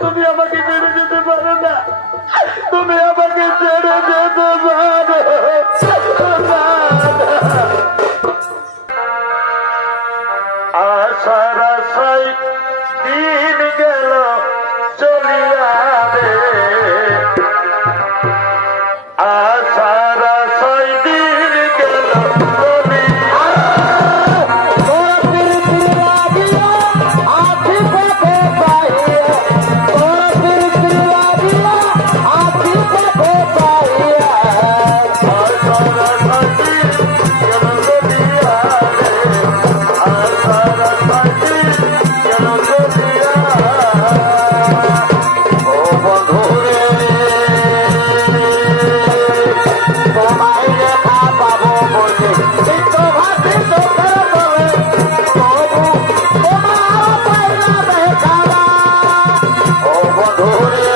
তুমি আমাকে ছেড়ে যেতে পারো না, তুমি আমাকে ছেড়ে যেতে পারো না। আশার আশায় দিন গেল চলিয়া রে, আশার আশায় দিন গেল চলিয়া। তোর প্রীতি লাগিয়া আছি পথে পাইয়া, তোর প্রীতি লাগিয়া আছি পথে পাইয়া, আশার আশায় দিন গেল চলিয়া রে, আশার আশায় দিন গেল চলিয়া। ও বন্ধু রে, তোমায় দেখা পাবো বলে চিত্ত ভাসি চোখের তলে, তবু তোমার পাইলা দেখা না। ও বন্ধু রে,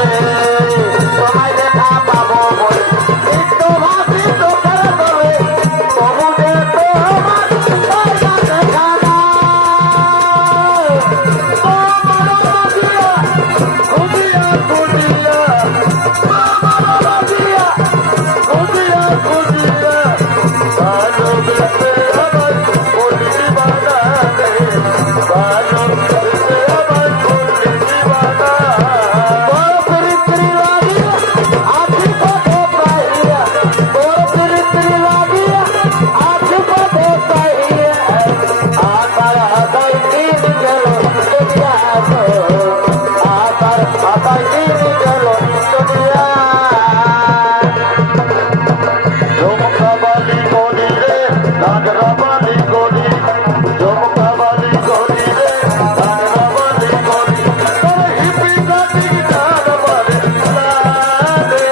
তোমায় দেখা পাবো বলে চিত্ত ভাসি চোখের তলে, তবু যে তোমার পাইলা দেখা না। খুঁজিয়া খুঁজিয়া, খুঁজিয়া খুঁজিয়া খুঁজিয়া, ভালোবেসে আমার বলি বানালে, ভালোবেসে আমার বলি বানা। তোর প্রীতি লাগিয়া আছি পথে পাইয়া, তোর প্রীতি লাগিয়া আছি পথে পাইয়া, আশার আশায় দিন গেল চলিয়া, আশার আশায় দিন গেল চলিয়া। ঝুমকাবালি গলি রে, নাগরাবালি গলি, ঝুমকাবালি গলি রে, নাগরাবালি গলি, তোর হিপি গাটি গান মারে লালে,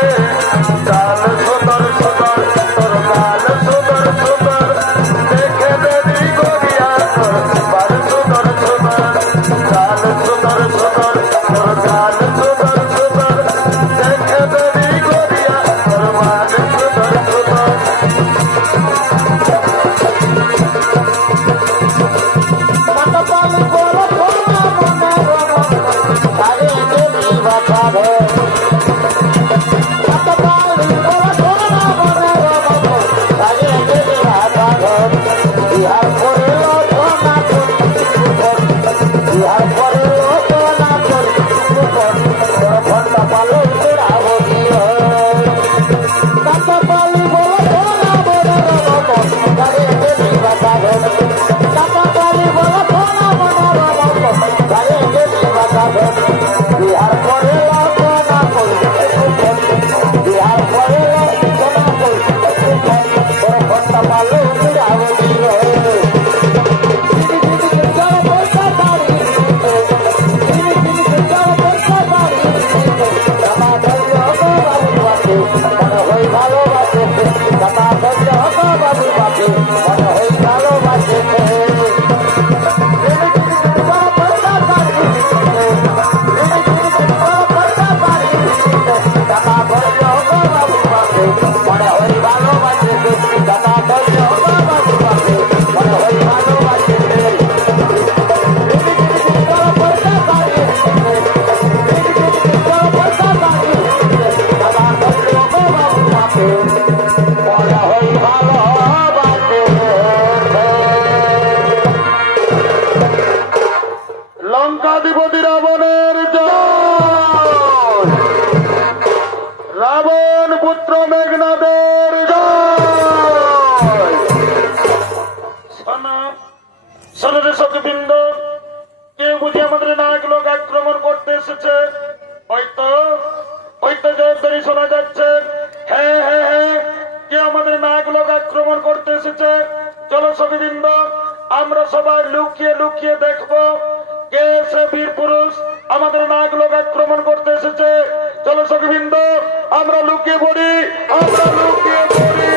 গাল সুন্দর সুন্দর, তোর গাল সুন্দর সুন্দর, দেখে দেবি গড়িয়া তোর বাল সুন্দর সুন্দর, গাল সুন্দর সুন্দর, তোর গাল সুন্দর সুন্দর, দেখে দেবি গড়িয়া তোর বাল সুন্দর সুন্দর। পাতাপালি বড় সোনা মনে তারে দেবী বাঁচাবে, পাতাপালি বড় সোনা মনে তারে দেবী বাঁচাবে, বিহার করে লোচনা করি বিহার করে লোচনা করি তোর ঘন্টা পালো চড়াব দিয়ে, পাতাপালি বড় সোনা মনে তারে দেবী বাঁচাবে, পাতাপালি বড় সোনা মনে তারে দেবী বাঁচাবে, বিহার করে লোচনা করি বিহার করে লোচনা করি তোর ঘন্টা পালো চড়াব দিয়ে। লঙ্কাধিপতি রাবণের জয়, রাবণ পুত্র মেঘনাদের জয়। সনদে সত্যবৃন্দ, কেউ বুঝি আমাদের নায়ক লোক আক্রমণ করতে এসেছে, হয়তো হয়তো জয়দারি শোনা যাচ্ছে। হ্যাঁ হ্যাঁ হ্যাঁ, কে আমাদের নায়ক লোক আক্রমণ করতে এসেছে। চলো সখীবৃন্দ, আমরা সবাই লুকিয়ে লুকিয়ে দেখবো কে সে বীর পুরুষ আমাদের নায়ক লোক আক্রমণ করতে এসেছে। চলো সখীবৃন্দ, আমরা লুকিয়ে পড়ি, আমরা লুকিয়ে পড়ি।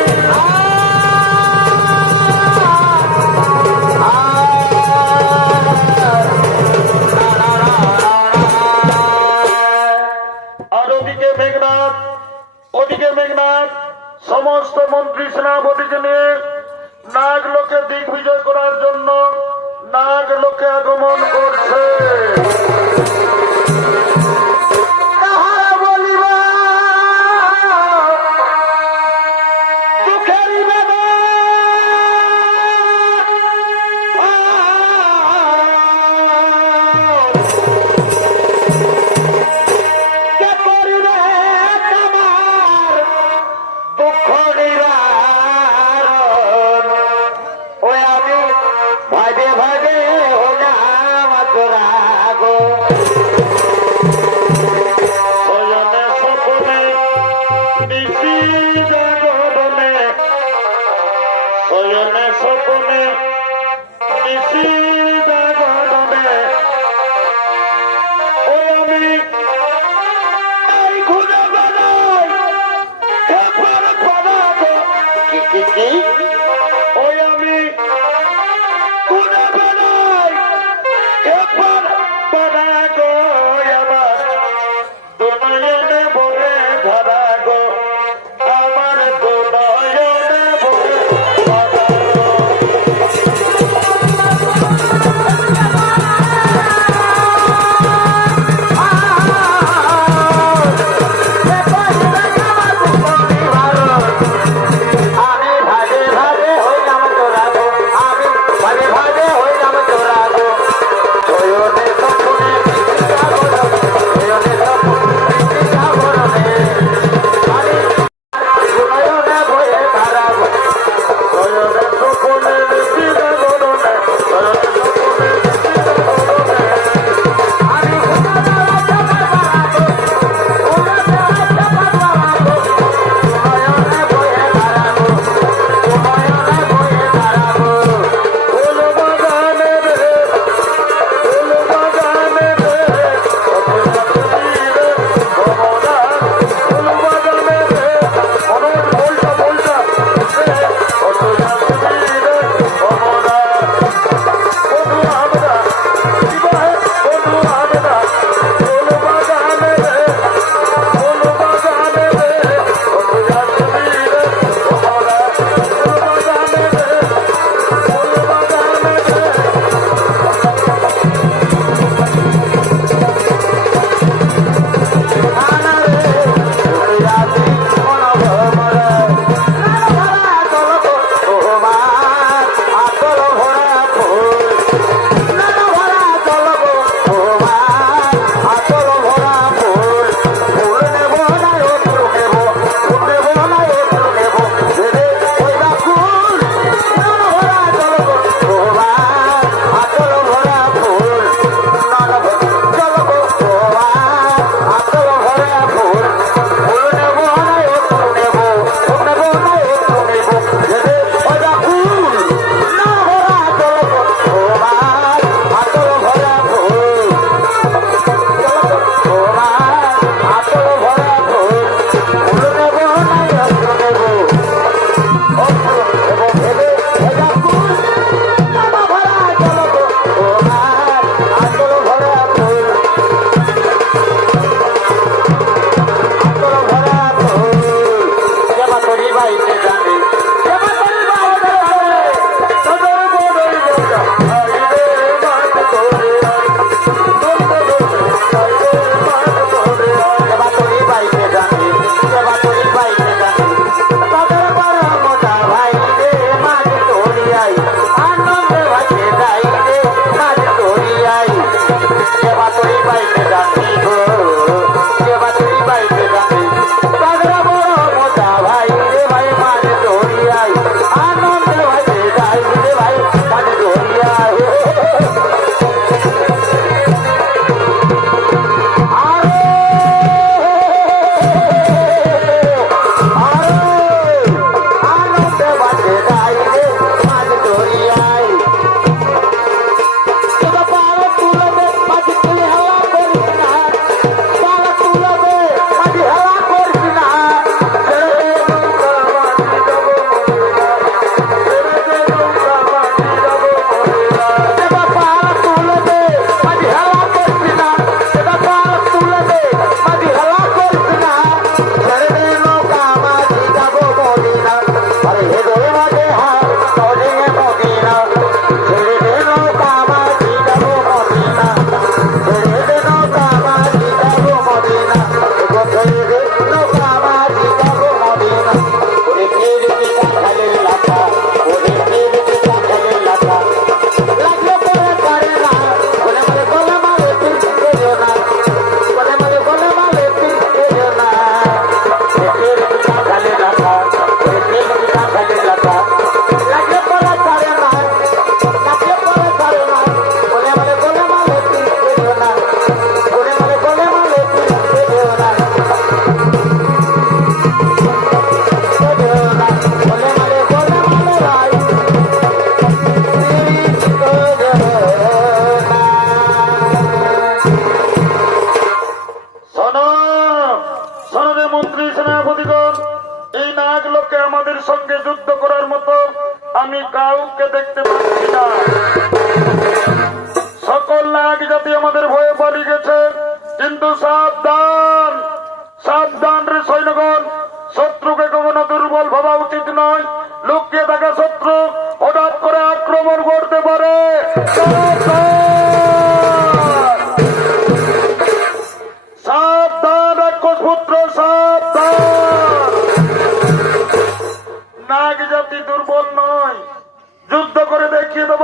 আর ওদিকে মেঘনাথ সমস্ত মন্ত্রী সেনাপতিকে নিয়ে নাগ লোকে দিগ্বিজয় করার জন্য নাগ লোকে আগমন করছে। আমাদের সঙ্গে যুদ্ধ করার মতো আমি কাউকে দেখতে পাচ্ছি না। সকল নাগ জাতি আমাদের ভয়ে পালিয়ে গেছে, কিন্তু সাবধান সাবধান রে সৈন্যগণ, শত্রুকে কখনো দুর্বল ভাবা উচিত নয়। লুকিয়ে থাকা শত্রু হঠাৎ করে আক্রমণ করতে পারে। সাবধান রাক্ষসপুত্র, সাবধান। নাগ জাতি দুর্বল নয়, যুদ্ধ করে দেখিয়ে দেব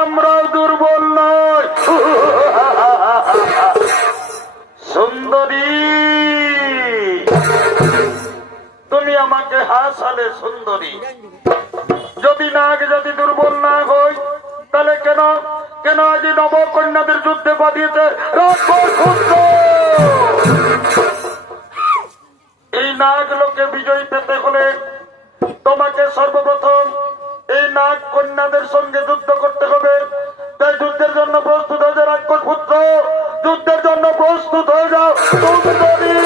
আমরাও দুর্বল নয়। সুন্দরী, তুমি আমাকে হাসালে সুন্দরী। যদি নাগ জাতি দুর্বল না হয় তাহলে কেন কেন আজ নবকন্যাদের যুদ্ধে পাঠিয়েছে রাক্ষসপুত্র? এই নাগ লোকে বিজয়ী পেতে হলে তোমাকে সর্বপ্রথম এই নাগ কন্যাদের সঙ্গে যুদ্ধ করতে হবে। তাই যুদ্ধের জন্য প্রস্তুত হয়ে যাও রাক্ষসপুত্র, যুদ্ধের জন্য প্রস্তুত হয়ে যাও সুন্দরী।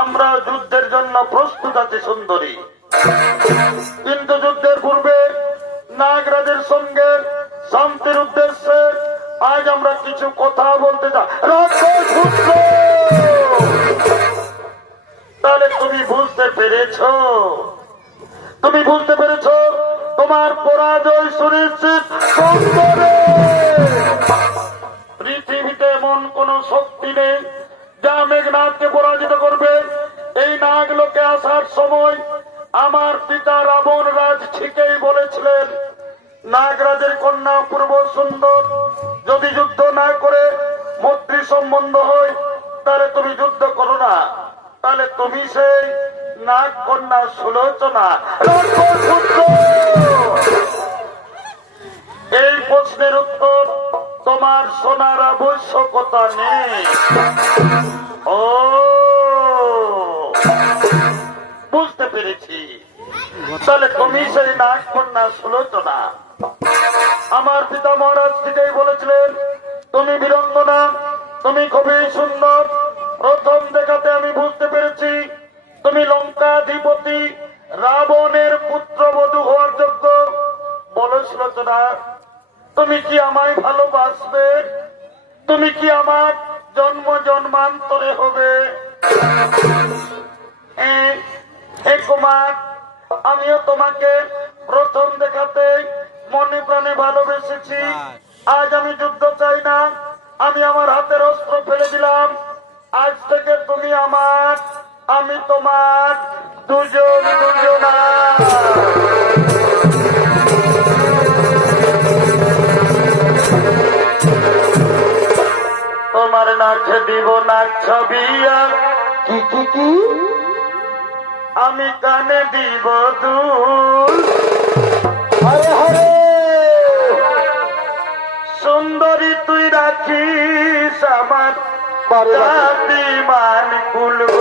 আমরা যুদ্ধের জন্য প্রস্তুত আছি সুন্দরী, কিন্তু যুদ্ধের পূর্বে নাগরাজের সঙ্গে শান্তির উদ্দেশ্যে আজ আমরা কিছু কথা বলতে চাই। রাক্ষসপুত্র, তাহলে তুমি বুঝতে পেরেছ, তুমি বুঝতে পেরেছ তোমার পরাজয় সুনিশ্চিত। পৃথিবীতে এমন কোন শক্তি নেই যা মেঘনাথকে পরাজিত করবে। এই নাগলোকে আসার সময় আমার পিতা রাবণ রাজ ঠিকই বলেছিলেন, নাগরাজের কন্যা পূর্ব সুন্দর, যদি যুদ্ধ না করে মৈত্রী সম্বন্ধ হয় তাহলে তুমি যুদ্ধ করো না, তাহলে তুমি সেই নাগ কন্যা সুলোচনা। এই প্রশ্নের উত্তর তোমার শোনার আবশ্যকতা নেই। ও, বুঝতে পেরেছি, তাহলে তুমি সেই নাগ কন্যা সুলোচনা। আমার পিতা মহারাজ থেকেই বলেছিলেন তুমি বীরাঙ্গনা, তুমি খুবই সুন্দর। প্রথম দেখাতে আমি বুঝতে পেরেছি তুমি লঙ্কাধিপতি রাবণের পুত্রবধূ হওয়ার যোগ্য। বলো সুলোচনা, তুমি কি আমায় ভালোবাসবে? তুমি কি আমার জন্ম জন্মান্তরে হবে? হে কুমার, আমিও তোমাকে প্রথম দেখাতে মনে প্রাণে ভালোবেসেছি। আজ আমি যুদ্ধ চাই না, আমি আমার হাতের অস্ত্র ফেলে দিলাম। আজ থেকে তুমি আমার, আমি তোমার, দুজন দুজনা। তোমার নাচ দিব নাচ ছবি, কি কি কি? আমি কানে দিব দুল। হরে হরে, সুন্দরী তুই রাখিস আমার জাতি মান কুলব।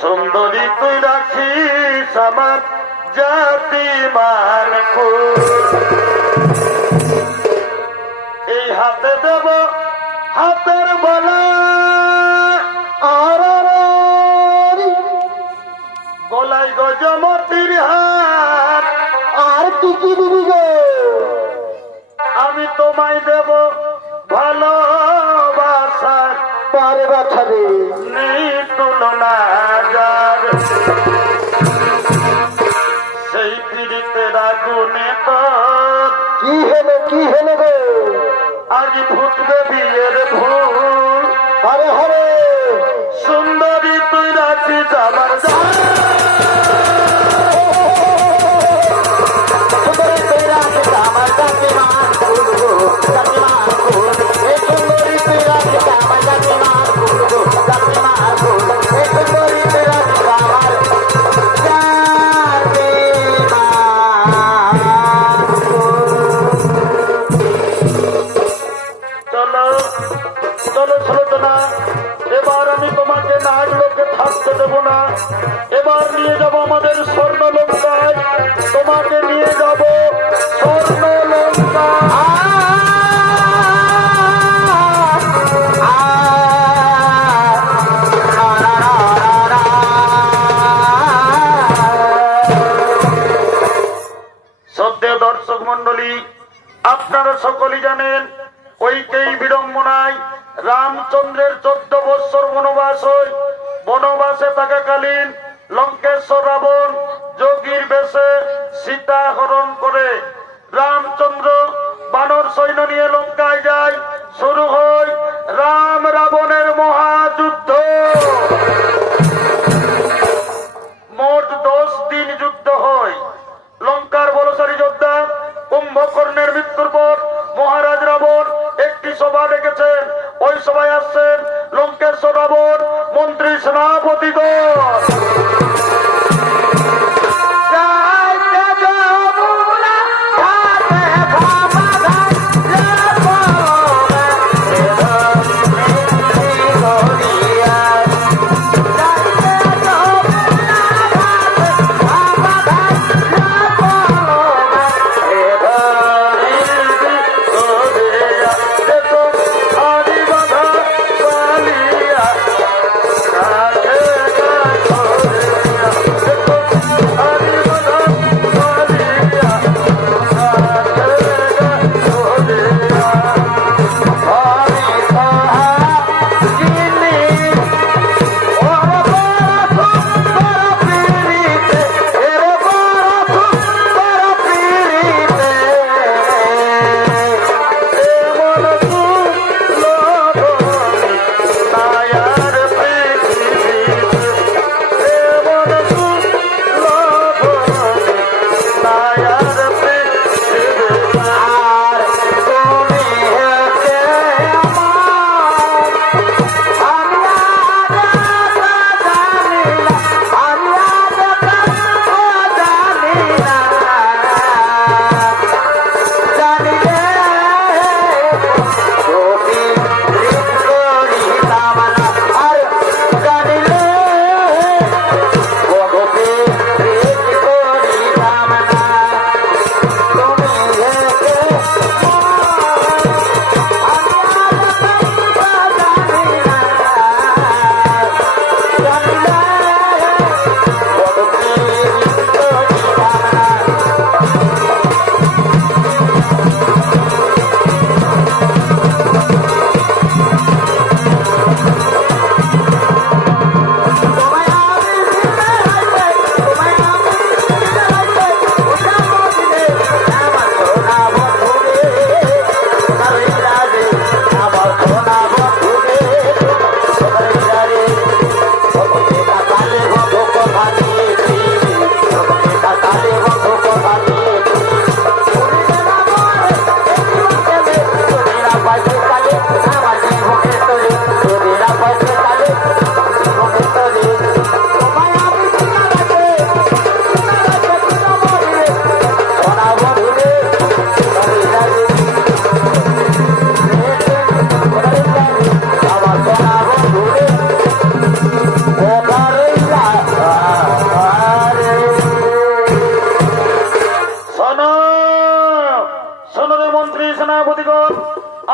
সুন্দরী তুই রাখিস আমার জাতি মান কুল। এই হাতে দেব হাতের বলা, গলায় গজমতির হাত। আর কি কি দিবি গো? আমি তোমায় দেব ভালোবাসার পারে বাছারে নেই তুলনা যার। সেই পীড়িতের আগুনে তোর কি হলো কি হলো গো? আজ ফুটবে বিয়ের ফুল। হরে হরে, সুন্দরী তুই রাখিস আমার এবার আমি তোমাকে নাগ লোকে থাকতে দেব না। সকলেই জানেন ঐকেই বিড়ম্বনায় রামচন্দ্রের 14 বৎসর বনবাস হয়। বনবাসে থাকাকালীন লঙ্কেশ্বর রাবণ যোগীর বেশে সীতা হরণ করে। রামচন্দ্র বানর সৈন্য নিয়ে লঙ্কায় যায়। শুরু হয় রাম রাবণের মহাযুদ্ধ। মোট 10 দিন যুদ্ধ হয়। লঙ্কার বলশালী যোদ্ধা কুম্ভকর্ণের মৃত্যুর পর মহারাজ রাবণ একটি সভা ডেকেছেন। ওই সভায় আসছেন লঙ্কেশ্বর রাবণ, মন্ত্রী, সেনাপতিগণ।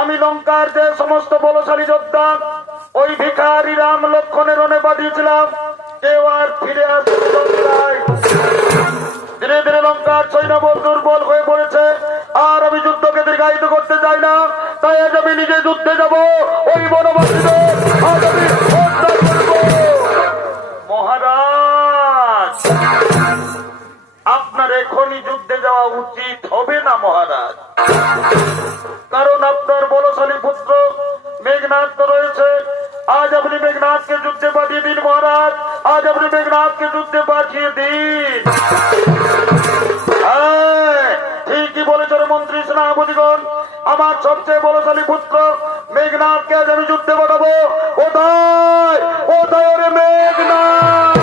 আমি লঙ্কার যে সমস্ত বলশালী যোদ্ধা ওই ভিখারি রাম লক্ষণের রণে পাঠিয়েছিলাম, কেউ আর ফিরে আসতে লঙ্কায়। ধীরে ধীরে লঙ্কার সৈন্যবল দুর্বল হয়ে পড়েছে। আর আমি যুদ্ধকে দীর্ঘায়িত করতে চাই না, তাই আজ আমি নিজে যুদ্ধে যাব। ওই বনবাসীদের আজ আমি হত্যা করব। মহারাজ, আপনার এখনই যুদ্ধে যাওয়া উচিত হবে না মহারাজ, কারণ আপনার বলশালী পুত্র মেঘনাথ তো রয়েছে। আজ আপনি মেঘনাথকে যুদ্ধে পাঠিয়ে দিন মহারাজ, আজ আপনি মেঘনাথকে যুদ্ধে পাঠিয়ে দিন। ঠিকই বলেছেন মন্ত্রী, সেনাপতিগণ। আমার সবচেয়ে বলশালী পুত্র মেঘনাথকে আজ আমি যুদ্ধে পাঠাবো। কোথায় কোথায় রে মেঘনাথ?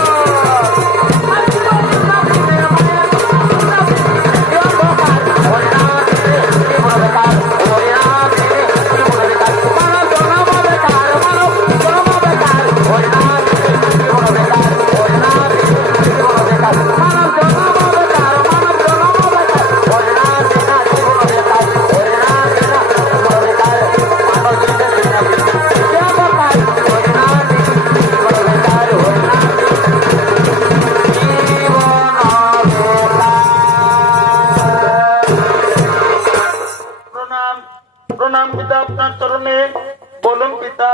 প্রণাম পিতা আপনার চরণে। বলুন পিতা,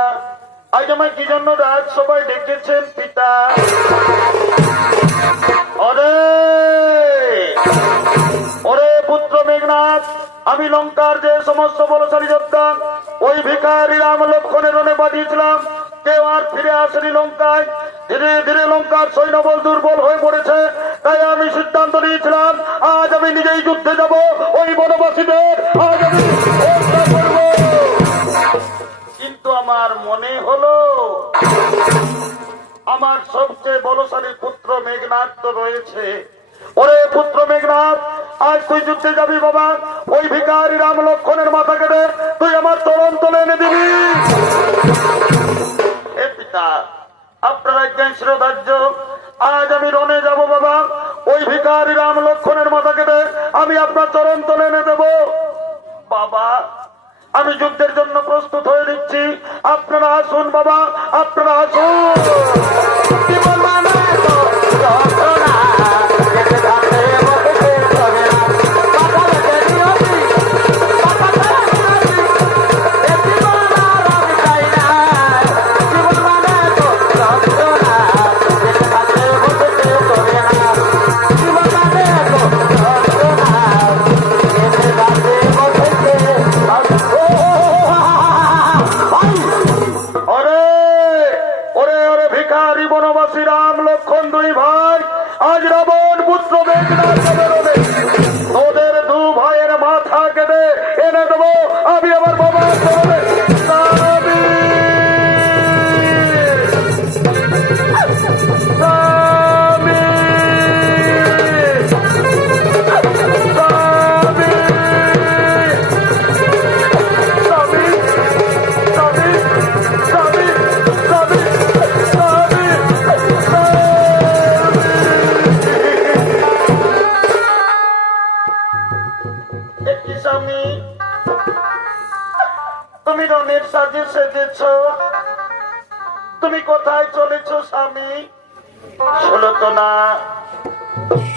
আজ আমায় কি জন্য রাজ সবাই ডেকেছেন পিতা? ওরে ওরে পুত্র মেঘনাথ, আমি লঙ্কার যে সমস্ত বলশালী যোদ্ধা ওই ভিখারি রাম লক্ষণের রণে পাঠিয়েছিলাম, কেউ আর ফিরে আসেনি লঙ্কায়। ধীরে ধীরে লঙ্কার সৈন্যবল দুর্বল হয়ে পড়েছে। তাই আমি সিদ্ধান্ত নিয়েছিলাম আজ আমি নিজেই যুদ্ধে যাব, ওই বনবাসীদের আজ আমি হত্যা করব। কিন্তু আমার মনে হলো আমার সবচেয়ে বলশালী পুত্র মেঘনাথ তো রয়েছে। ওরে পুত্র মেঘনাথ, আজ তুই যুদ্ধে যাবি বাবা, ওই ভিখারি রাম লক্ষণের মাথা কেটে তুই আমার তরণ তলে এনে দিবি। হে পিতা, আপনার একজন শ্রোধার্য, আজ আমি রণে যাব বাবা, ওই ভিখারি রাম লক্ষণের মাথা কেটে আমি আপনার চরণ তলে এনে দেব। বাবা, আমি যুদ্ধের জন্য প্রস্তুত হয়ে দিচ্ছি, আপনারা আসুন বাবা, আপনারা আসুন। জীবন মানে তো যন্ত্রণা, যেতে থাকতে বসেছে চলে না। কথা লেগে দিয়েছি, কথা ছেড়ে দিয়েছি, এ জীবন আর আমি চাই না। জীবন মানে তো যন্ত্রণা, যেতে থাকতে বসেছে চলে না। জীবন মানে তো যন্ত্রণা, যেতে থাকতে বসেছে। ওরে ওরে ওরে ভিখারি বনবাসী রাম লক্ষণ দুই ভাই, আজ রাবণ পুত্র মেঘনাথ রণে তোদের দু ভাইয়ের মাথা কেটে এনে দেবো আমি আমার বাবার চরণে। স্বামী! স্বামী! স্বামী! স্বামী! স্বামী! স্বামী! স্বামী! একটি স্বামী, তুমি রণের সাজে সেজেছ, তুমি কোথায় চলেছ স্বামী? সুলোচনা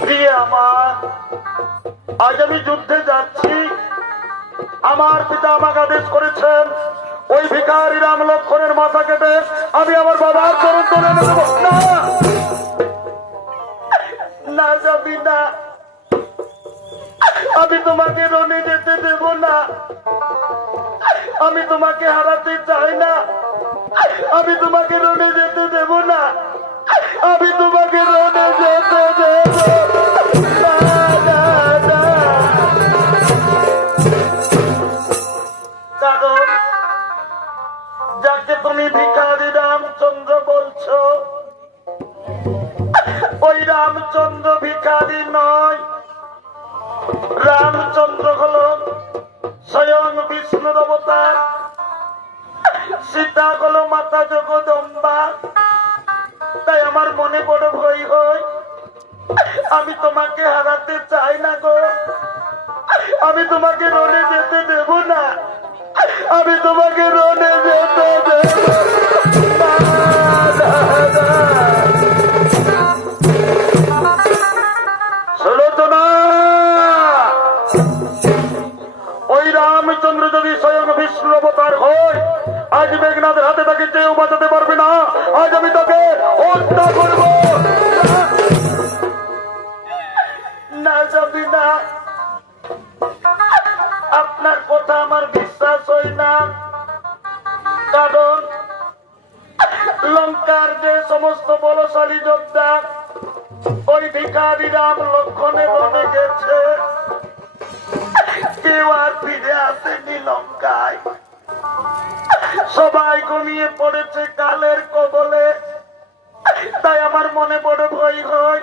প্রিয় আমার, আজ আমি যুদ্ধে যাচ্ছি। আমার পিতা আমাকে আদেশ করেছেন ওই ভিখারি রাম লক্ষণের মাথা কেটে আমি আমার বাবার চরণ তলে এনে দেব। না, না যাবি না, আমি তোমাকে রণে যেতে দেব না। আমি তোমাকে হারাতে চাই না, আমি তোমাকে রণে যেতে দেব না, আমি তোমাকে রণে যেতে দেব না, না, না। কারণ যাকে তুমি ভিখারি রামচন্দ্র বলছো, ওই রামচন্দ্র ভিখারি নয়। রামচন্দ্র হল স্বয়ং বিষ্ণুর অবতার, সীতা হল মাতা জগদম্বা। তাই আমার মনে বড় ভয় হয়, আমি তোমাকে হারাতে চাই না গো, আমি তোমাকে রণে যেতে দেব না, আমি তোমাকে রণে যেতে দেব না, না, না। সুলোচনা, ওই রামচন্দ্র যদি স্বয়ং বিষ্ণুর অবতার হয়, আজ মেঘনাথের হাতে তাকে কেউ বাঁচাতে পারবে না। আজ আমি তাকে হত্যা করব। না যাবি না, আপনার কথা আমার বিশ্বাস হয় না। কারণ লঙ্কার যে সমস্ত বলশালী যোদ্ধা ওই ভিখারি রাম লক্ষণে রণে গেছে, কেউ আর ফিরে আসেনি লঙ্কায়। সবাই ঘুমিয়ে পড়েছে কালের কবলে। তাই আমার মনে বড় ভয় হয়,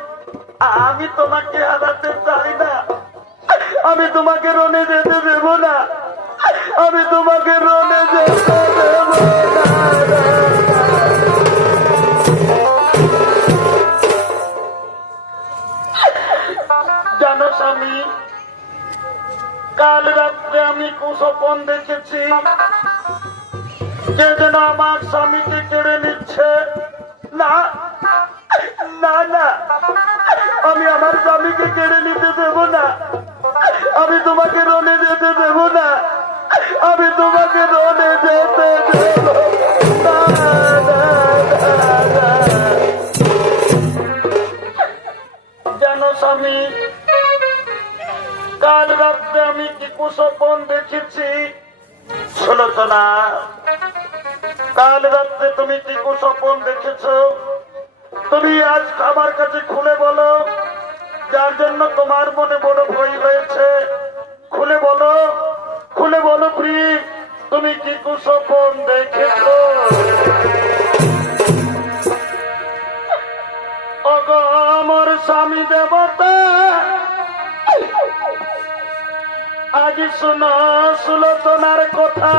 আমি তোমাকে হারাতে চাই না, আমি তোমাকে রণে যেতে দেব না, আমি তোমাকে রণে যেতে দেব না। জানো স্বামী, কাল রাত্রে আমি কুস্বপ্ন দেখেছি, কে যেন আমার স্বামীকে কেড়ে নিচ্ছে। না, না, না, আমি আমার স্বামীকে কেড়ে নিতে দেব না, আমি তোমাকে রণে যেতে দেব না, আমি তোমাকে রনে যেতে দেব না, না, না, না। জানো স্বামী, কাল রাত্রে আমি কি কুস্বপ্ন দেখেছি? সুলোচনা, কাল রাত্রে তুমি কি কুস্বপ্ন দেখেছ? তুমি আজ আমার কাছে খুলে বলো, যার জন্য তোমার মনে বড় ভয় হয়েছে। খুলে বলো, খুলে বলো প্রি, তুমি কি কুস্বপ্ন দেখেছ? ওগো আমার স্বামী দেবতা, আজ শোনো সুলোচনার কথা।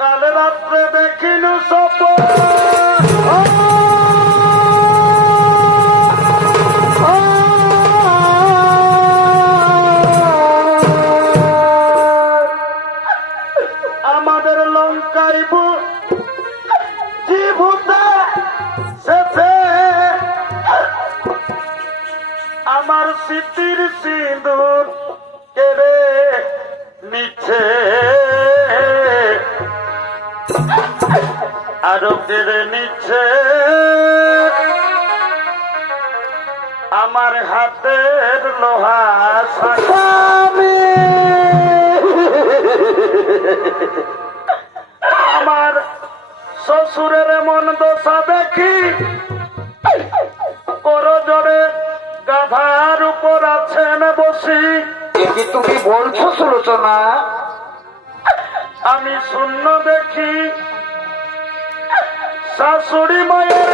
কাল রাত্রে দেখিনু স্বপ্ন, আমাদের লঙ্কায় জীবুতা সেতে আমার স্মৃতির সিঁদুর কেড়ে নিচ্ছে, আরো কেড়ে নিচ্ছে আমার হাতের লোহা স্বামী, আমার শ্বশুরের মন দশা দেখি করজোড়ে গাধার উপর আছেন বসি। কি তুমি বলছো সুলোচনা? আমি শূন্য দেখি শাশুড়ি মায়ের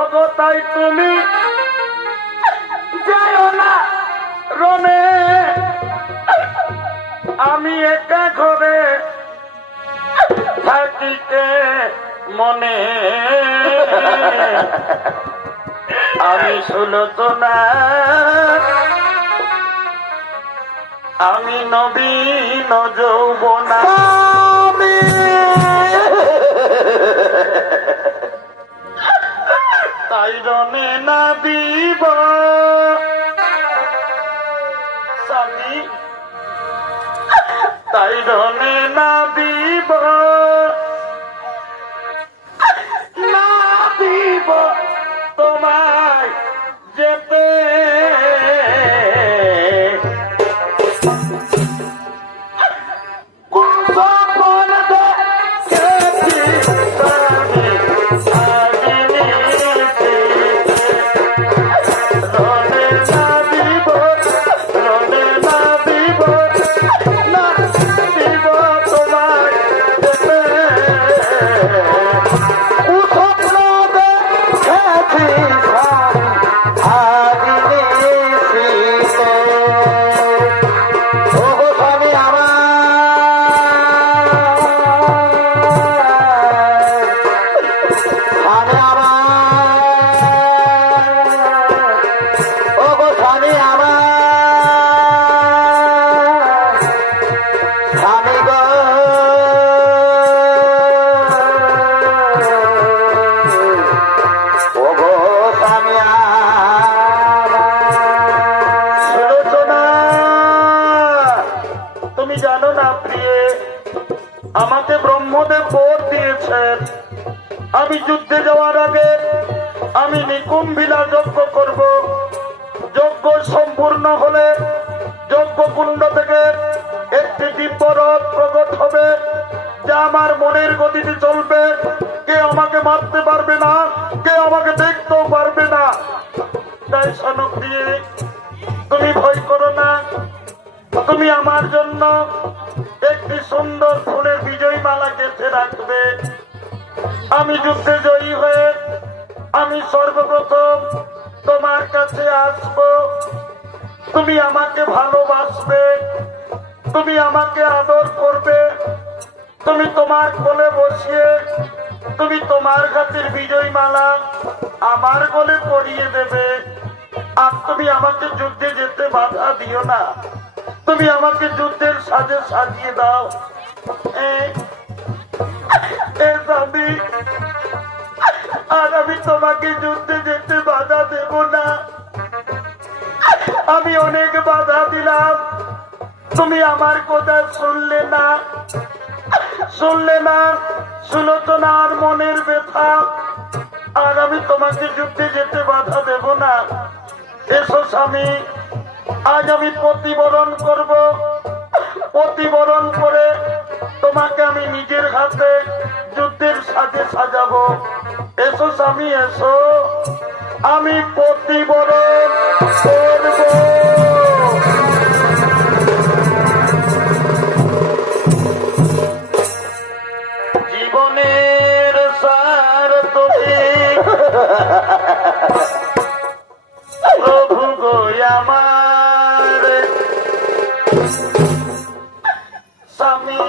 অগতাই তুমি যাও না রনে, আমি একা ঘরে থাকিতে মনে, আমি সুলোচনা, আমি নবীন যৌবনা। তাই রনে না দিব স্বামী, তাই রনে না দিব, না দিব তোমায় যেতে। কুস্বপ্ন দেখেছি স্বামী, আগিনীতে রনে না দিব, রনে না দিব, না দিব তোমায় যেতে। কুস্বপ্ন দেখেছি স্বামী, আগিনীতে। ওগো স্বামী আমার, স্বামী আমার, ওগো স্বামী আমার, স্বামী গো। ওগো স্বামী আমার। সুলোচনা, তুমি জানো না প্রিয়ে, আমাকে ব্রহ্মদেব বর দিয়েছেন আমি যুদ্ধে যাওয়ার আগে আমি নিকুম্ভিলা যজ্ঞ করব। যজ্ঞ সম্পূর্ণ হলে যজ্ঞ কুণ্ড থেকে একটি দিব্যরথ প্রকট হবে, যা আমার মনের গতিতে চলবে। কে আমাকে মারতে পারবে না, কে আমাকে দেখতেও পারবে না। তাই সনক দিয়ে তুমি ভয় করো না, তুমি আমার জন্য একটি সুন্দর ফুলের বিজয়ী মালা গেঁথে রাখবে। আমি যুদ্ধে জয়ী হয়ে আমি সর্বপ্রথম তোমার কাছে আসব। তুমি আমাকে ভালোবাসবে, তুমি আমাকে আদর করবে, তুমি তোমার কোলে বসিয়ে তুমি তোমার হাতের বিজয়ী মালা আমার কোলে পরিয়ে দেবে। আর তুমি আমাকে যুদ্ধে যেতে বাধা দিও না, তুমি আমাকে যুদ্ধের সাজে সাজিয়ে দাও। তোমাকে যুদ্ধে যেতে বাধা দেব না। আমি অনেক বাধা দিলাম, তুমি আমার কথা শুনলে না। সুলোচনার মনের ব্যথা, আর আমি তোমাকে যুদ্ধে যেতে বাধা দেব না। এসো স্বামী, আজ আমি প্রতিবরণ করব। প্রতিবরণ করে তোমাকে আমি নিজের হাতে যুদ্ধের সাজে সাজাবো। এসো স্বামী, এসো, আমি প্রতিবরণ করব। জীবনের সার তুমি প্রভু গো আমার। স্বামী,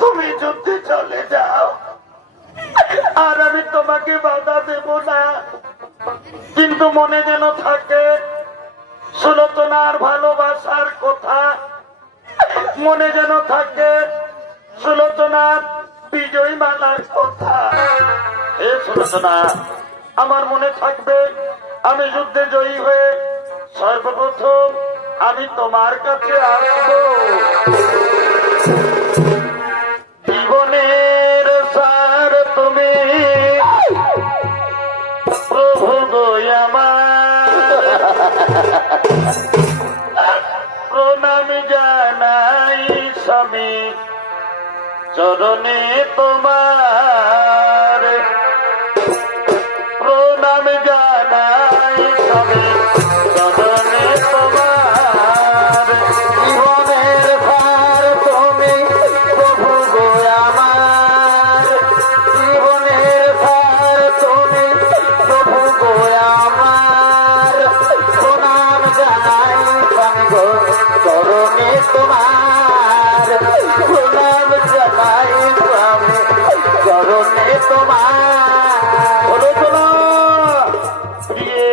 তুমি যুদ্ধে চলে যাও, আর আমি তোমাকে বাধা দেব না। কিন্তু মনে যেন থাকে সুলোচনার ভালোবাসার কথা, মনে যেন থাকে সুলোচনার বিজয় মালার কথা। হে সুলোচনা, আমার মনে থাকবে আমি যুদ্ধে জয়ী হয়ে সর্বপ্রথম আমি তোমার কাছে আসবো। জীবনের সার তুমি প্রভু গো আমার। প্রণাম জানাই স্বামী চরণে তোমার। প্রণাম জানাই স্বামী চরণে তোমার। জীবনের ভার তুমি প্রভু গো আমার। জীবনের ভার তুমি প্রভু গো আমার। প্রণাম জানাই স্বামী গো চরণে তোমার। প্রণাম জানাই স্বামী চরণে তোমার। বলো তো না প্রিয়ে,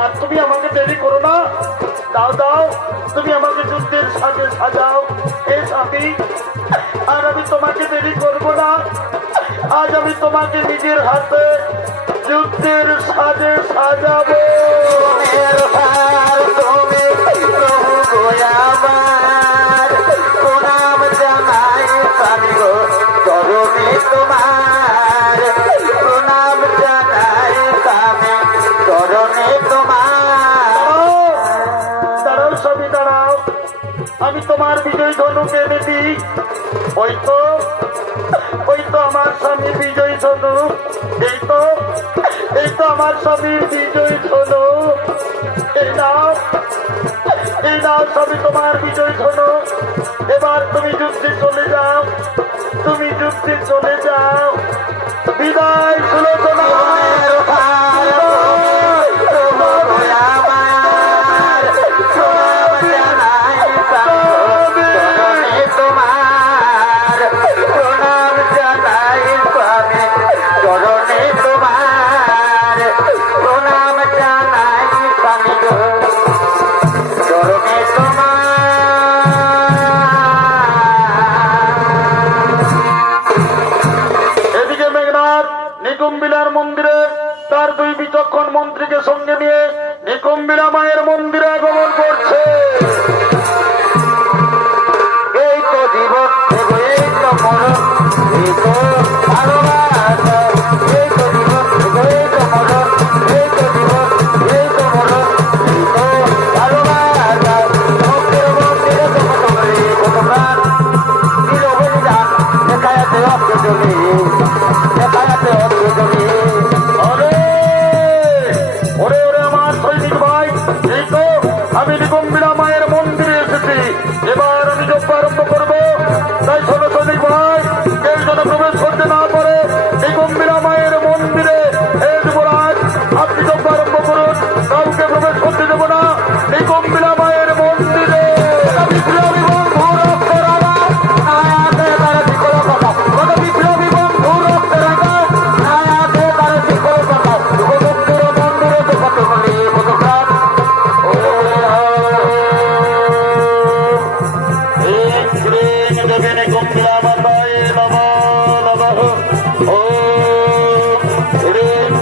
আর তুমি আমাকে দেরি করো না। দাও দাও, তুমি আমাকে যুদ্ধের সাজে সাজাও। এ স্বামী, আর আমি তোমাকে দেরি করব না। আজ আমি তোমাকে নিজের হাতে যুদ্ধের সাজে সাজাবো। জীবনের ভার তুমি প্রভু গো আমার। প্রণাম জানাই স্বামী গো চরণে তোমার। প্রণাম জানাই স্বামী চরণে তোমার। দাঁড়াও স্বামী, দাঁড়াও, আমি তোমার বিজয় ধনুকে এনেছি। ওই তো আমার স্বামী বিজয় ধনু। এই তো আমার স্বামীর বিজয় ধনু। এই নাও স্বামী তোমার বিজয় ধনু। এবার তুমি যুদ্ধে চলে যাও, তুমি যুদ্ধে চলে যাও। বিদায় সুলোচনা। জীবনের ভার তুমি প্রভু গো আমার। প্রণাম জানাই স্বামী চরণে তোমার। প্রণাম জানাই স্বামী চরণে তোমার। প্রণাম জানাই স্বামী গো চরণে তোমার। এদিকে মেঘনাথ নিকুম্বিলার মন্দিরে তার দুই বিচক্ষণ মন্ত্রীকে সঙ্গে নিয়ে নিকুম্বিলা মায়ের মন্দিরে আগমন করছে। এই তো জীবন, এই তো মরণ, এই তো ভালোবাসা। এই তো জীবন, এই তো মরণ, এই তো জীবন, এই তো মরণ, এই তো ভালোবাসা। মন্দিরে মন্দিরে তোমার কত প্রাণ দিল বলিদান। দেখায়াতে অপ্রজনে, দেখায়াতে অপ্রজনে। আরে ওরে ওরে আমার সৈনিক ভাই, এই তো আমি নিকুম্বিলা মায়ের মন্দিরে এসেছি। এবার আমি যজ্ঞ আরম্ভ করবো। তাই শোনো সৈনিক ভাই, কেউ যেন প্রবেশ করতে না পারে নিকুম্বিলা মায়ের মন্দিরে। হে যুবরাজ, আপনি যজ্ঞ আরম্ভ করুন, কাউকে প্রবেশ করতে দেবো না নিকুম্বিলা মায়ের মন্দিরে। বিপ্লবী বন্ধু রক্ত রাঙা, নায়াতে তার শিকল কথা। কত বিপ্লবী বন্ধু রক্ত রাঙা, নায়াতে তার শিকল কথা। দুঃখের বন্ধুরে তো কত বলি কত প্রাণ। ह्रीं श्रीं देवी निकुम्बिला माताये नमो नमः। ॐ ह्रीं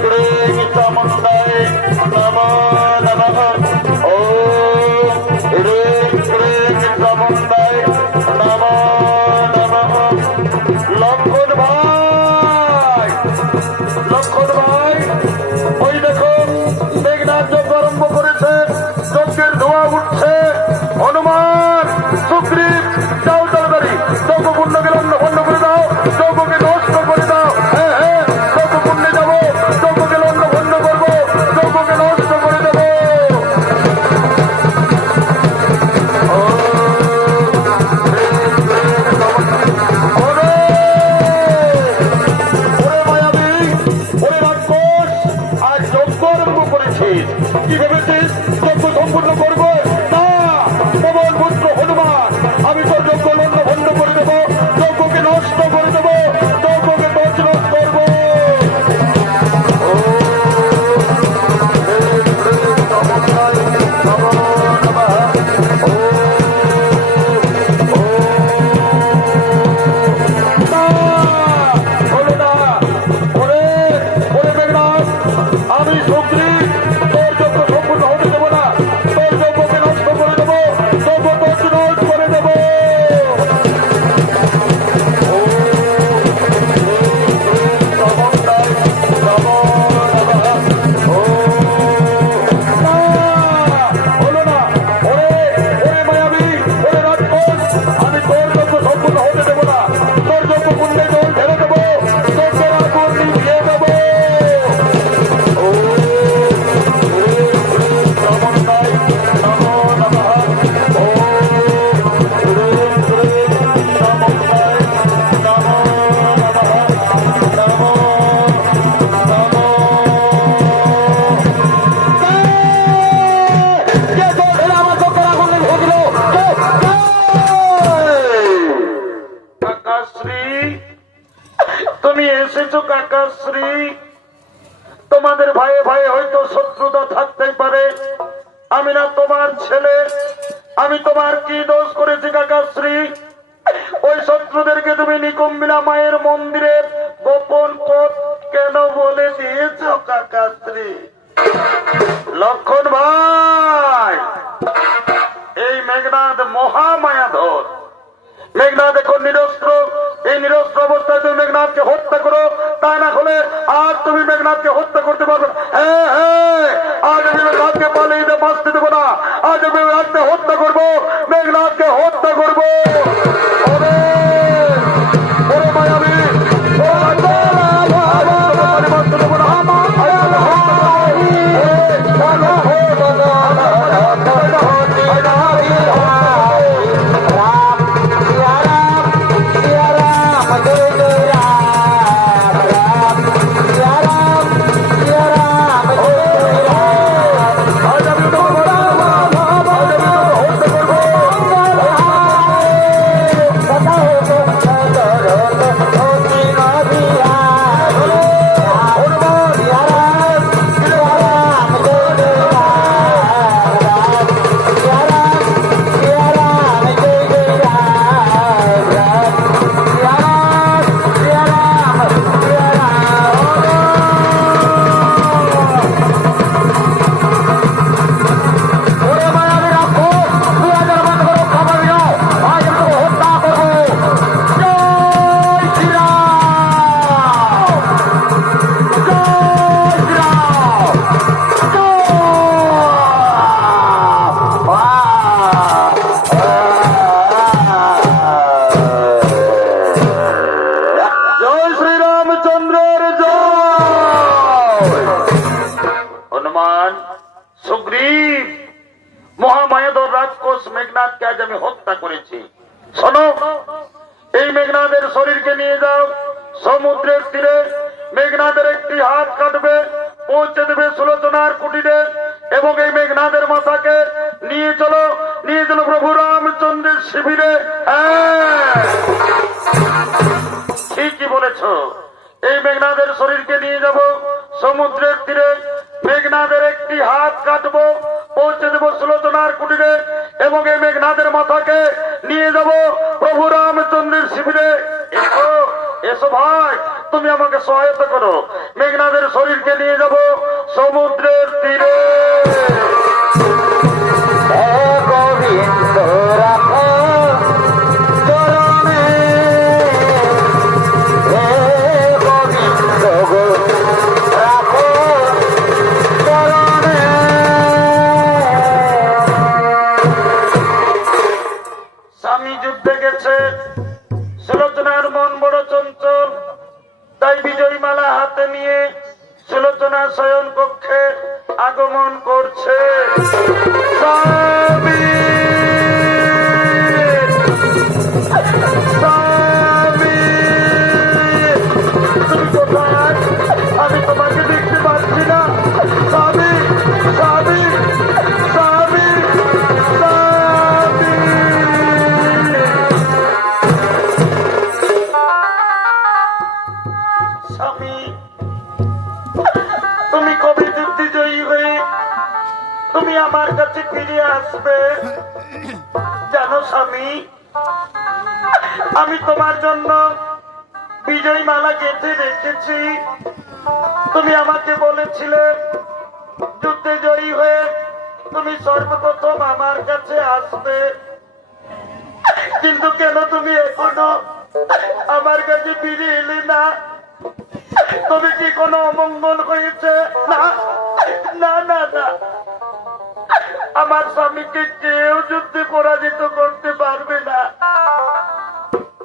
কাকাশ্রী, তুমি এসেছো কাকাশ্রী। তোমাদের ভাইয়ে ভাইয়ে হয়তো শত্রুতা থাকতেই পারে, আমি না তোমার ছেলে, আমি তোমার কি দোষ করেছি কাকাশ্রী? ওই শত্রুদেরকে তুমি নিকুম্বিলা মায়ের মন্দিরের গোপন পথ কেন বলে দিয়েছো কাকাশ্রী? লক্ষণ ভাই, এই মেঘনাদ মহামায়াধর। মেঘনাদ এখন নিরস্ত্র, এই নিরস্ত্র অবস্থায় তুমি মেঘনাথকে হত্যা করো, তা না হলে আর তুমি মেঘনাথকে হত্যা করতে পারবে না। হ্যাঁ হ্যাঁ, আজ আমি মেঘনাথকে পালিয়ে দিয়ে বাঁচতে দেবো না, আজ আমি মেঘনাথকে হত্যা করবো, মেঘনাথকে হত্যা করবো। ওরে ওরে মায়াবী, ও বাঁচতে দেবো না। সুগ্রীব, মহামায়াধর রাজকোষ মেঘনাথকে আজ আমি হত্যা করেছি। শোনো, এই মেঘনাথের শরীরকে নিয়ে যাও সমুদ্রের তীরে, মেঘনাথের একটি হাত কাটবে, পৌঁছে দেবে সুলোচনার কুটিরে, এবং এই মেঘনাথের মাথাকে নিয়ে চলো প্রভু রামচন্দ্রের শিবিরে। ঠিকই বলেছ, এই মেঘনাথের শরীরকে নিয়ে যাব সমুদ্রের তীরে, মেঘনাথের একটি হাত কাটবো, পৌঁছে দেবো সুলোচনার কুটিরে, এবং এই মেঘনাথের মাথাকে নিয়ে যাব প্রভু রামচন্দ্রের শিবিরে। এসো এসো ভাই, তুমি আমাকে সহায়তা করো, মেঘনাথের শরীরকে নিয়ে যাব সমুদ্রের তীরে। গোবিন্দ রাখো চরণে, গোবিন্দ গো রাখো চরণে। স্বামী যুদ্ধে গেছে, সুলোচনার মন বড় চঞ্চল, তাই বিজয়ী মালা হাতে নিয়ে সুলোচনা শয়ন কক্ষে আগমন করছে। স্বামী, স্বামী, তুমি কোথায়? আমি তোমাকে দেখতে পাচ্ছি না। স্বামী, স্বামী, স্বামী, স্বামী। স্বামী, তুমি কবে যুদ্ধে জয়ী হয়ে তুমি আমার কাছে ফিরে আসবে জানো স্বামী? আমি তোমার জন্য বিজয় মালা গেঁথে রেখেছি। তুমি আমাকে বলেছিলে যুদ্ধে জয়ী হয়ে তুমি সর্বপ্রথম আমার কাছে আসবে, কিন্তু কেন তুমি এখনো আমার কাছে ফিরে এলে না? তবে কি কোনো অমঙ্গল হয়েছে? না না না না, আমার স্বামীকে কেউ যুদ্ধে পরাজিত করতে পারবে না।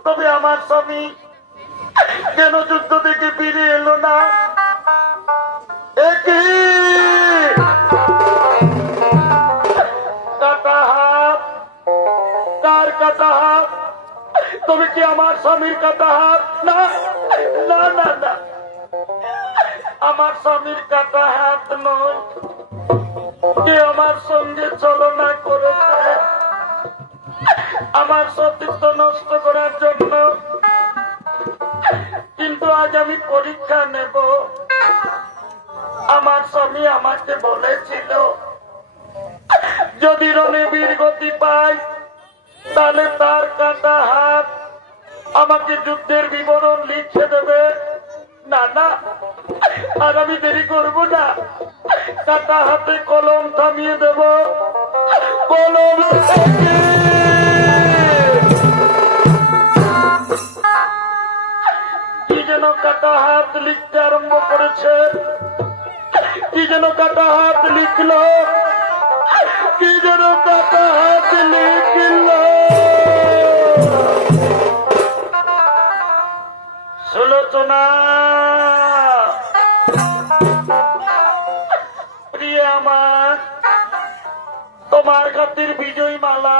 তবে আমার স্বামী কেন যুদ্ধ থেকে ফিরে এলো না? একই কাটা হাত, কার কাটা হাত? তবে কি আমার স্বামীর কাটা হাত? না না না না, আমার স্বামীর কাটা হাত নয়। কে আমার সঙ্গে ছলনা করেছে, আমার সতীত্ব নষ্ট করার জন্য আমাকে বলেছিল যদি রণে বীর গতি পায় তাহলে তার কাটা হাত আমাকে যুদ্ধের বিবরণ লিখে দেবে। না না, আর আমি দেরি করবো না, কাটা হাতে কলম থামিয়ে দেব। কলম থেকে কি যেন কাটা হাত লিখতে আরম্ভ করেছে, কি যেন কাটা হাত লিখলো, কি যেন কাটা হাত লিখল। সুলোচনা প্রিয় আমার, তোমার খাতির বিজয় মালা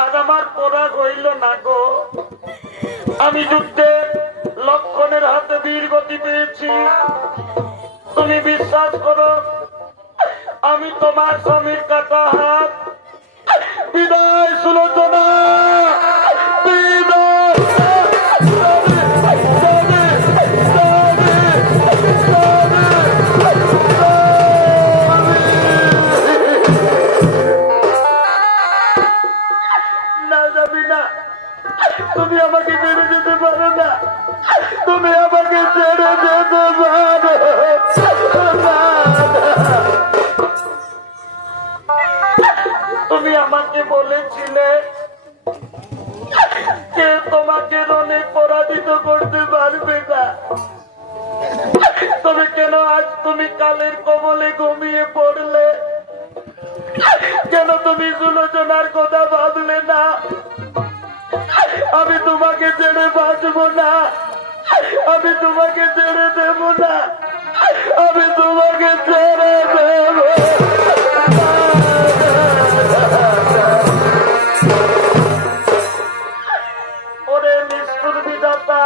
আজ আমার পরা হইল না গো। আমি যুদ্ধে লক্ষণের হাতে বীর গতি পেয়েছি। তুমি বিশ্বাস করো, আমি তোমার স্বামীর কাটা হাত। বিদায় সুলোচনা, বিদায়। না যাবি না, তুমি আমাকে ছেড়ে যেতে পারো না, তুমি আমাকে ছেড়ে যেতে পারো না। তুমি আমাকে বলেছিলে কেউ তোমাকে রণে পরাজিত করতে পারবে না, তবে কেন আজ তুমি কালের কবলে ঘুমিয়ে পড়লে? কেন তুমি সুলোচনার কথা ভাবলে না? আমি তোমাকে ছেড়ে বাঁচবো না, আমি তোমাকে ছেড়ে দেব না, আমি তোমাকে ছেড়ে দেব। ওরে নিষ্ঠুর বিধাতা,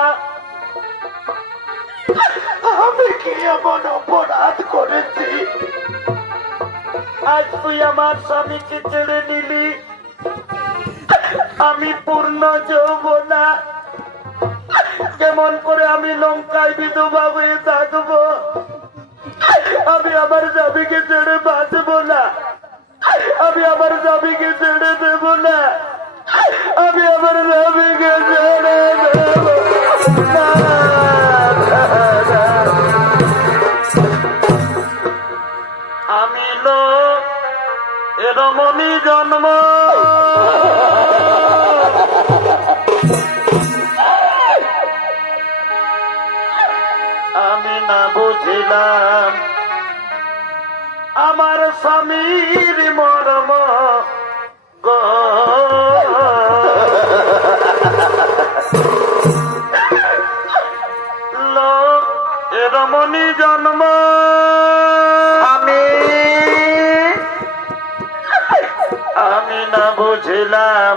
আমি কি এমন অপরাধ করেছি আজ তুই আমার স্বামীকে ছেড়ে নিলি? আমি পূর্ণ যৌবনা, কেমন করে আমি লঙ্কায় বিধবা হয়ে থাকবো? আমি আমার স্বামীকে ছেড়ে বাঁচবো না, আমি আমার স্বামীকে ছেড়ে দেব না, আমি আমার স্বামীকে ছেড়ে দেব না। আমি লোক এরমনি জন্ম, আমি না বুঝিলাম আমার স্বামীর মরম গো। লোক এরমনি জন্ম, আমি না বুঝিলাম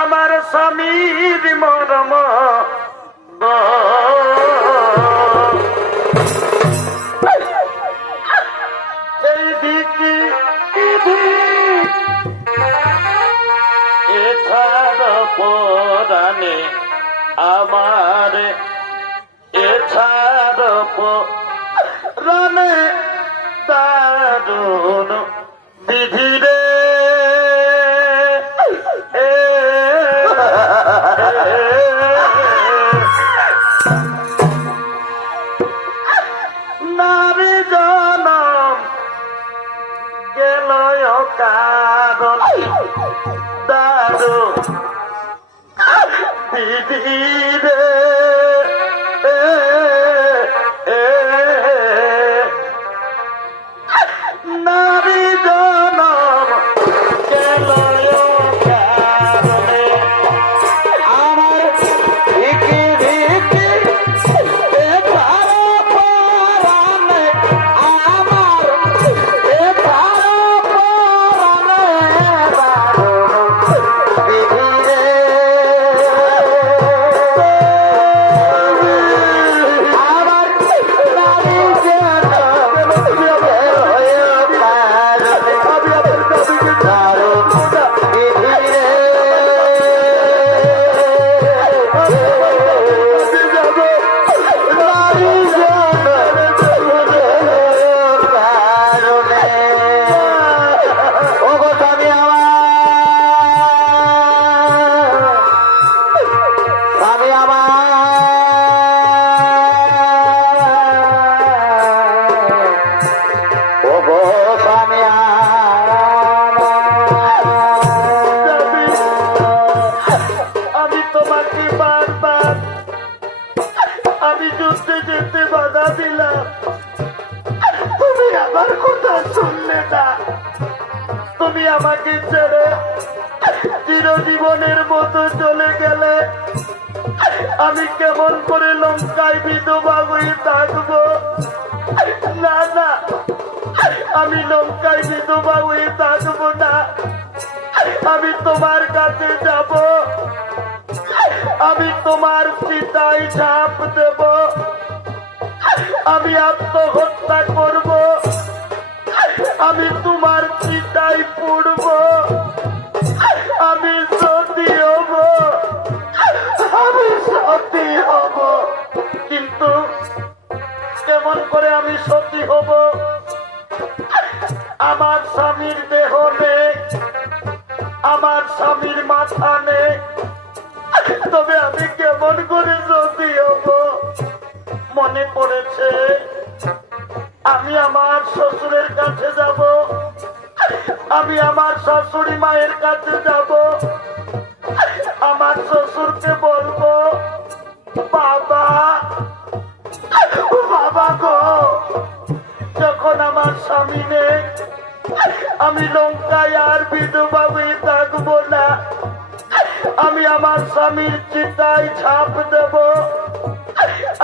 আমার স্বামীর মরম গো। এই দিকে এছাড়া পরাণে আমার, এছাড়া পরাণে দারুণ বিধি রে। নারী জনম গেল কারণ দারুণ বিধি রে। নারী জনম গেল কারণে আমার ভিকি ভিকি এছাড়া পরাণে আমার, এছাড়া পরাণে দারুণ বিধি রে। আমাকে ছেড়ে চিরজীবনের মতো চলে গেলে আমি কেমন করে লঙ্কায় বিধবা হয়ে থাকবো? না না, আমি লঙ্কায় বিধবা হয়ে থাকবো না। আমি তোমার কাছে যাব, আমি তোমার চিতায় ঝাঁপ দেব, আমি আত্মহত্যা করব, আমি তোমার চিতায় পুড়ব, আমি সতী হব, আমি সতী হব। কিন্তু কেমন করে আমি সতী হব? আমার স্বামীর দেহ নেই, আমার স্বামীর মাথা নেই, তবে আমি কেমন করে সতী হব? মনে পড়েছে আমি আমার শ্বশুরের কাছে যাব, আমি আমার শাশুড়ি মায়ের কাছে যাব, আমার শ্বশুরকে বলবো, বাবা বাবা গো, যখন আমার স্বামী নেই আমি লঙ্কায় আর বিধবা হয়ে থাকবো না, আমি আমার স্বামীর চিতায় ঝাঁপ দেব,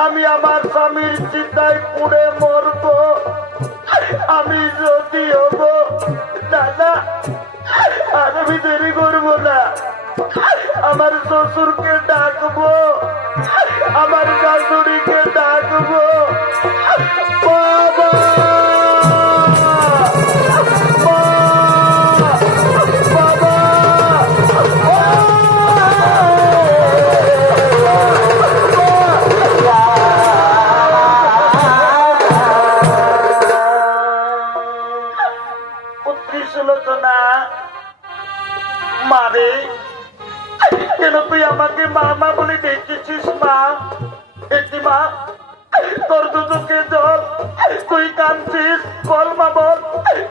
আমি আমার স্বামীর চিতায় পুড়ে মরব, আমি যদি হব। দাদা, আর আমি দেরি করবো না, আমার শ্বশুরকে ডাকবো, আমার শাশুড়িকে ডাকবো, বাবা মারে, কেন তুই আমাকে মা মা বলে ডেকেছিস? মা, একটি মা, তোর দুটোকে জল, তুই কাঁদছিস, বল মা বল,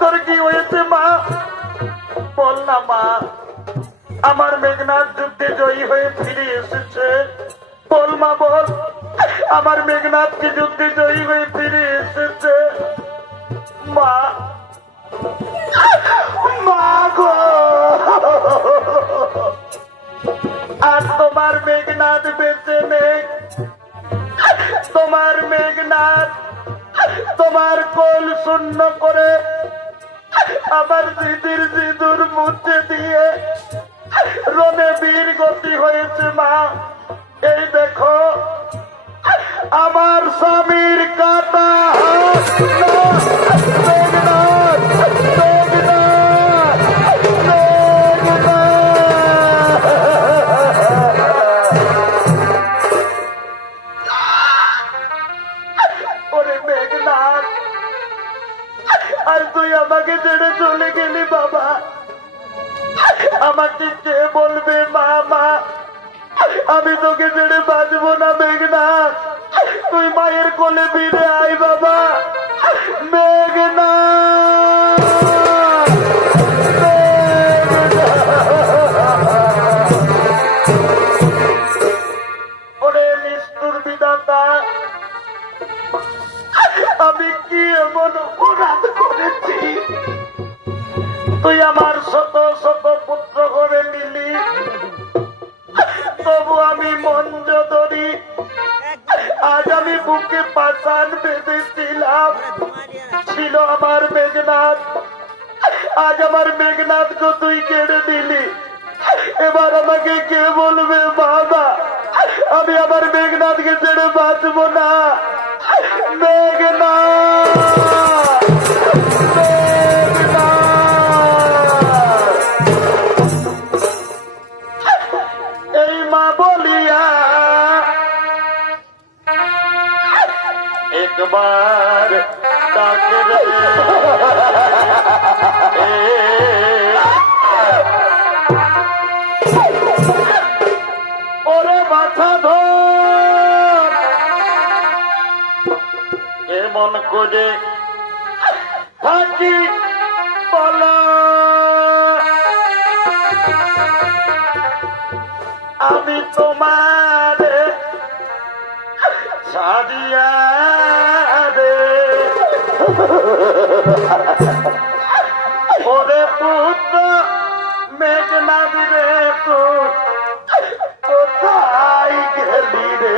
তোর কি হয়েছে মা? বল না মা। আমার মেঘনাথ যুদ্ধে জয়ী হয়ে ফিরে এসেছে, বল মা বল, আমার মেঘনাথকে যুদ্ধে জয়ী হয়ে ফিরে এসেছে। মা, মা গো, আর তোমার মেঘনাথ বেঁচে নেই, তোমার মেঘনাথ তোমার কোল শূন্য করে আমার দিদির সিঁদুর মুছে দিয়ে রণে বীর গতি হয়েছে। মা, এই দেখো আমার স্বামীর কাটা হাত, মেঘনাথ, মেঘনাথ, ওরে মেঘনাথ, আর তুই আমাকে ছেড়ে চলে গেলি বাবা, আমাকে কে বলবে মা? মা, আমি তোকে ছেড়ে বাঁচবো না মেঘনাথ, তুই মায়ের কোলে ফিরে আয় বাবা। মেঘনাথ, ওরে নিষ্ঠুর বিধাতা, আমি কি এমন অপরাধ করেছি? তুই আমার শত শত পুত্র করে নিলি, তবু আমি মঞ্জ ধরি, আজ আমি বুকে পাষাণ বেঁধেছিলাম, ছিল আমার মেঘনাথ, আজ আমার মেঘনাথকে তুই কেড়ে দিলি। এবার আমাকে কে বলবে বাবা? আমি আমার মেঘনাথকে ছেড়ে বাঁচবো না। মেঘনাথ, এই মা বলিয়া একবার ডাকে রে, ওরে বাছা ধর, এমন করে থাকি বলা, আমি তোমার ছাড়িয়া রে, ওরে পুত্র তুই কোথায় গেলি রে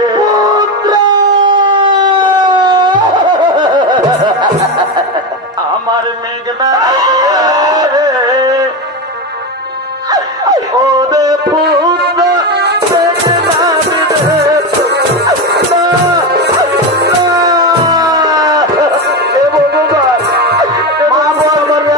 আমার মেঘনা রে ওরে পুত্র মেঘনা রে এ ভগবান মা বলবে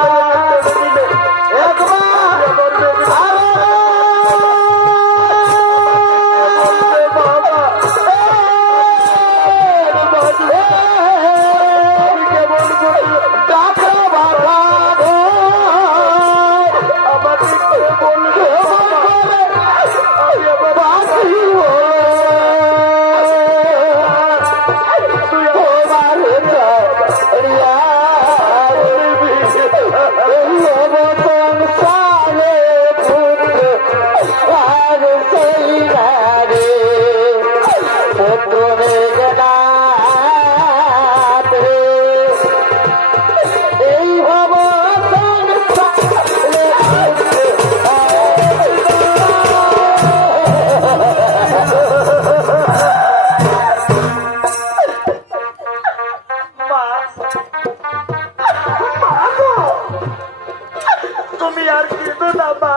তুমি আর কেঁদো না মা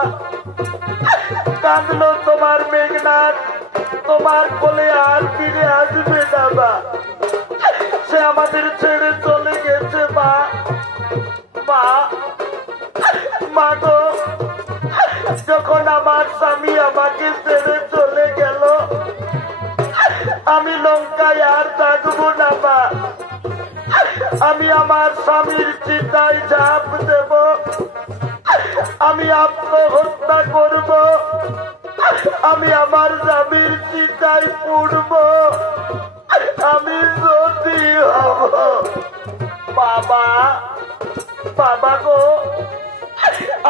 কাঁদলো তোমার মেঘনাথ তোমার কোলে আর ফিরে আসবে না মা সে আমাদের ছেড়ে চলে গেছে মা মা মা গো যখন আমার স্বামী আমাকে ছেড়ে চলে গেল আমি লঙ্কায় আর থাকবো না মা আমি আমার স্বামীর চিতায় ঝাঁপ দেব আমি আত্মহত্যা করব আমি আমার স্বামীর চিতায় পুড়ব আমি সতী হব বাবা বাবা গো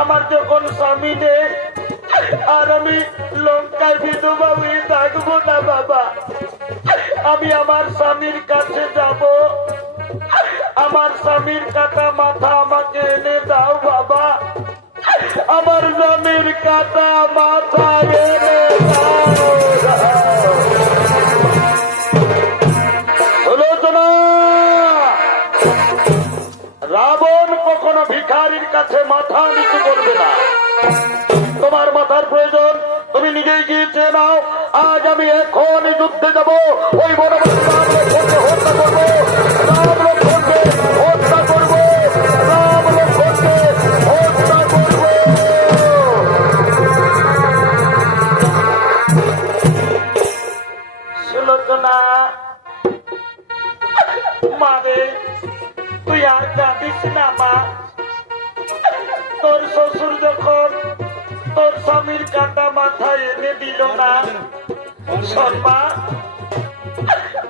আমার যখন স্বামী নেই আর আমি লঙ্কায় বিধবা হয়ে থাকবো না বাবা আমি আমার স্বামীর কাছে যাব আমার স্বামীর কাটা মাথা আমাকে এনে দাও বাবা আমার স্বামীর কাটা মাথা এনে দাও সুলোচনা রাবণ কখনো ভিখারির কাছে মাথা নিচু করবে না তোমার মাথার প্রয়োজন তুমি নিজেই গিয়ে চেয়ে নাও আজ আমি এখনই যুদ্ধে যাব ওই বনবাসী হত্যা করবো রাম লক্ষ্মণকে হত্যা করবো রাম লক্ষ্মণকে হত্যা করবো সুলোচনা মারে তুই আর কাঁদিস না মা তোর শ্বশুর যখন তোর স্বামীর কাটা মাথায় এনে দিল না শর্মা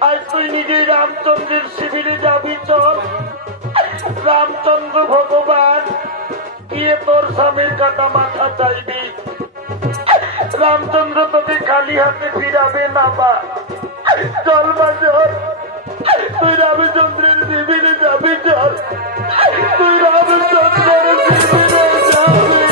আজ তুই নিজেই রামচন্দ্রের শিবিরে যাবি চল রামচন্দ্র ভগবান গিয়ে তোর স্বামীর কাটা মাথা চাইবি রামচন্দ্র তোকে খালি হাতে ফিরাবে না বা চল বা চল তুই রামচন্দ্রের শিবিরে যাবি চল তুই রামচন্দ্রের শিবিরে যাবি